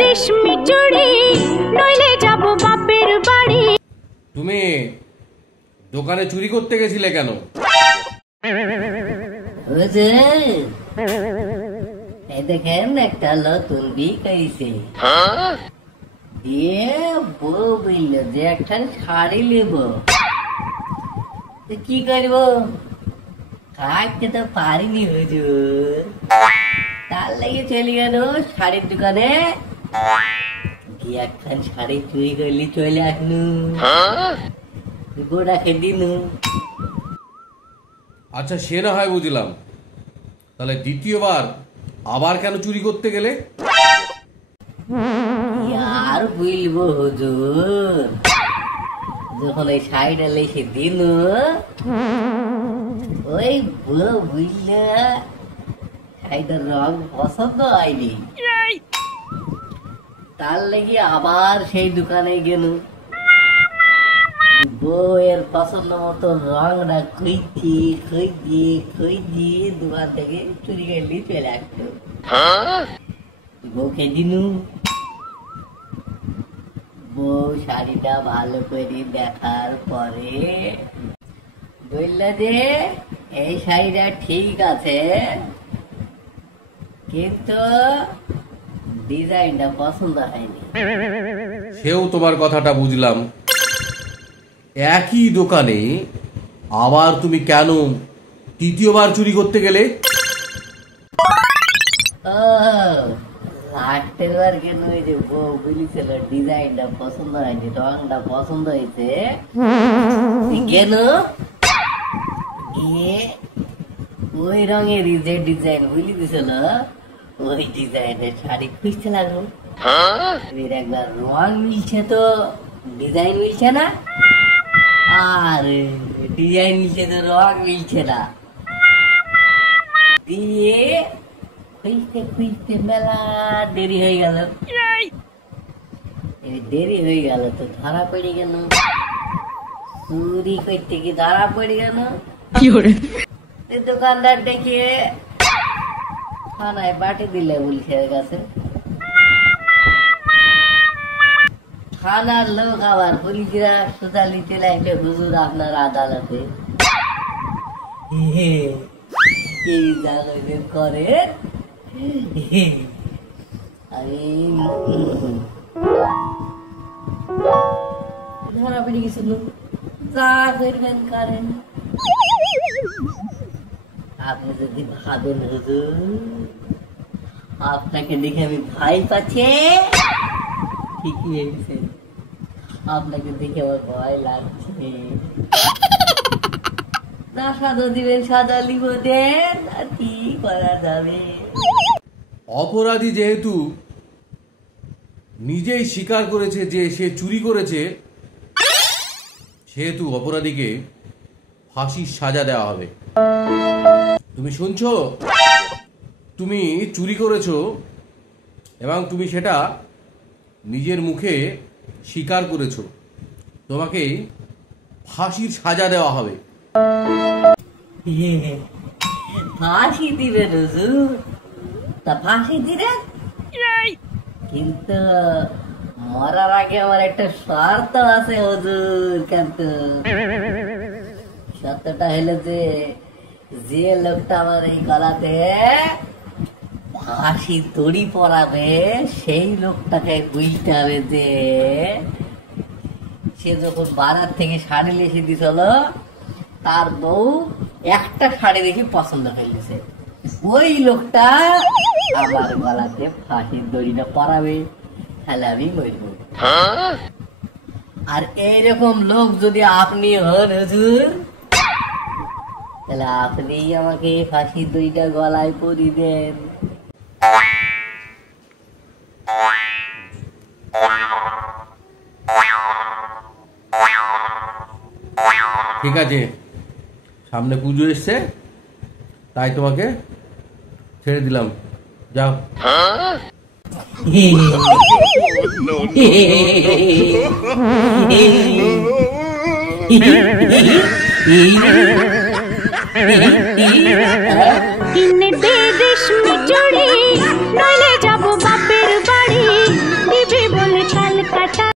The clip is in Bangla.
রেশমি চুড়ি নইলে যাব বাপের বাড়ি। তুমি দোকানে চুরি করতে গেছিলে কেন? দেখেন একটা নতুন বিকাইছে দিয়ে বউ বলল যে একটা শাড়ি নেব, কি করব কাটতে তো পারিনি হুজুর, তার লাগে চলে গেল শাড়ির দোকানে কি একখান শাড়ি চুরি করলি চলে আসনু গোড়াকে দিনু। আচ্ছা সে না হয় বুঝলাম, তাহলে দ্বিতীয়বার আবার কেন চুরি করতে গেলে? আর বলবো হুজুর, যখন ওই শাড়িটা লেখে দিল ওই বউ বুঝলে শাড়িটার রং পছন্দ হয়নি, তার লেগে আবার সেই দোকানে গেল বউয়ের পছন্দ মতো রংটা খুঁজি দোকান থেকে চুরি করলি চলে আসতো। বউকে দিনু, বউ শাড়িটা ভালো করে দেখার পরে বলল যে এই শাড়িটা ঠিক আছে কিন্তু ডিজাইনটা পছন্দ হয়নি। সেও তোমার কথাটা বুঝলাম, একই দোকানে আবার তুমি কেন তৃতীয়বার চুরি করতে গেলে? লাস্টের বার কেন ওই যে বউ বলেছিল ডিজাইনটা পছন্দ হয়নি, রংটা পছন্দ হয়েছে, কেন ওই রঙের যে ডিজাইন বলি দিছিল ওই ডিজাইনের শাড়ি খুঁজতে লাগলো। একবার রং মিলছে তো ডিজাইন মিলছে না, আর ডিজাইন মিলছে তো রং মিলছে না, দিয়ে খুঁজতে খুঁজতে মেলা দেরি হয়ে গেল। দেরি হয়ে গেল তো ধরা পড়ে গেল, চুরি করতে কি ধরা পড়ে গেল। দোকানদার ডেকে থানায় পাঠি দিলে পুলিশের কাছে, থানার লোক আবার পুলিশরা সোজালি চলে আসলে হুজুর আপনার আদালতে কি জানেন করে আমি ধরা পড়ে গেছিল, যা করবেন করেন। আপনি যদি ভাবেন হুজুর আপনাকে দেখে আমি ভয় পাচ্ছি, ঠিকই হয়েছে, আপনাকে দেখে আমার ভয় লাগছে। না সাজা দিবেন সাজা লিব দেন, আর কি করা যাবে। অপরাধী যেহেতু নিজেই স্বীকার করেছে যে সে চুরি করেছে, সেহেতু অপরাধীকে ফাঁসির সাজা দেওয়া হবে। তুমি শুনছো? তুমি চুরি করেছো এবং তুমি সেটা নিজের মুখে স্বীকার করেছো, তোমাকে ফাঁসির সাজা দেওয়া হবে। ফাঁসি দিবেন হুজুর? তা ফাঁসি দিবেন, কিন্তু মরার আগে আমার একটা শর্ত আছে হুজুর। কিন্তু শর্তটা হলো যে যে লোকটা আমার এই গলাতে ফাঁসি দড়ি পরাবে সেই লোকটাকে বুঝতে হবে যে সে যখন বাজার থেকে শাড়ি লেসে দিছিল তার বউ একটা শাড়ি দেখে পছন্দ হয়েছে, ওই লোকটা আমার গলাতে ফাঁসির দড়িটা পরাবে, তাহলে আমি মরব। আর এইরকম লোক যদি আপনি হন হুজুর, তাহলে আপনি আমাকে ফাঁসির দড়িটা গলায় পরিয়ে দেন। ঠিক আছে, সামনে পুজো এসছে তাই তোমাকে ছেড়ে দিলাম, যাও। No, no, no. এই কিনে দে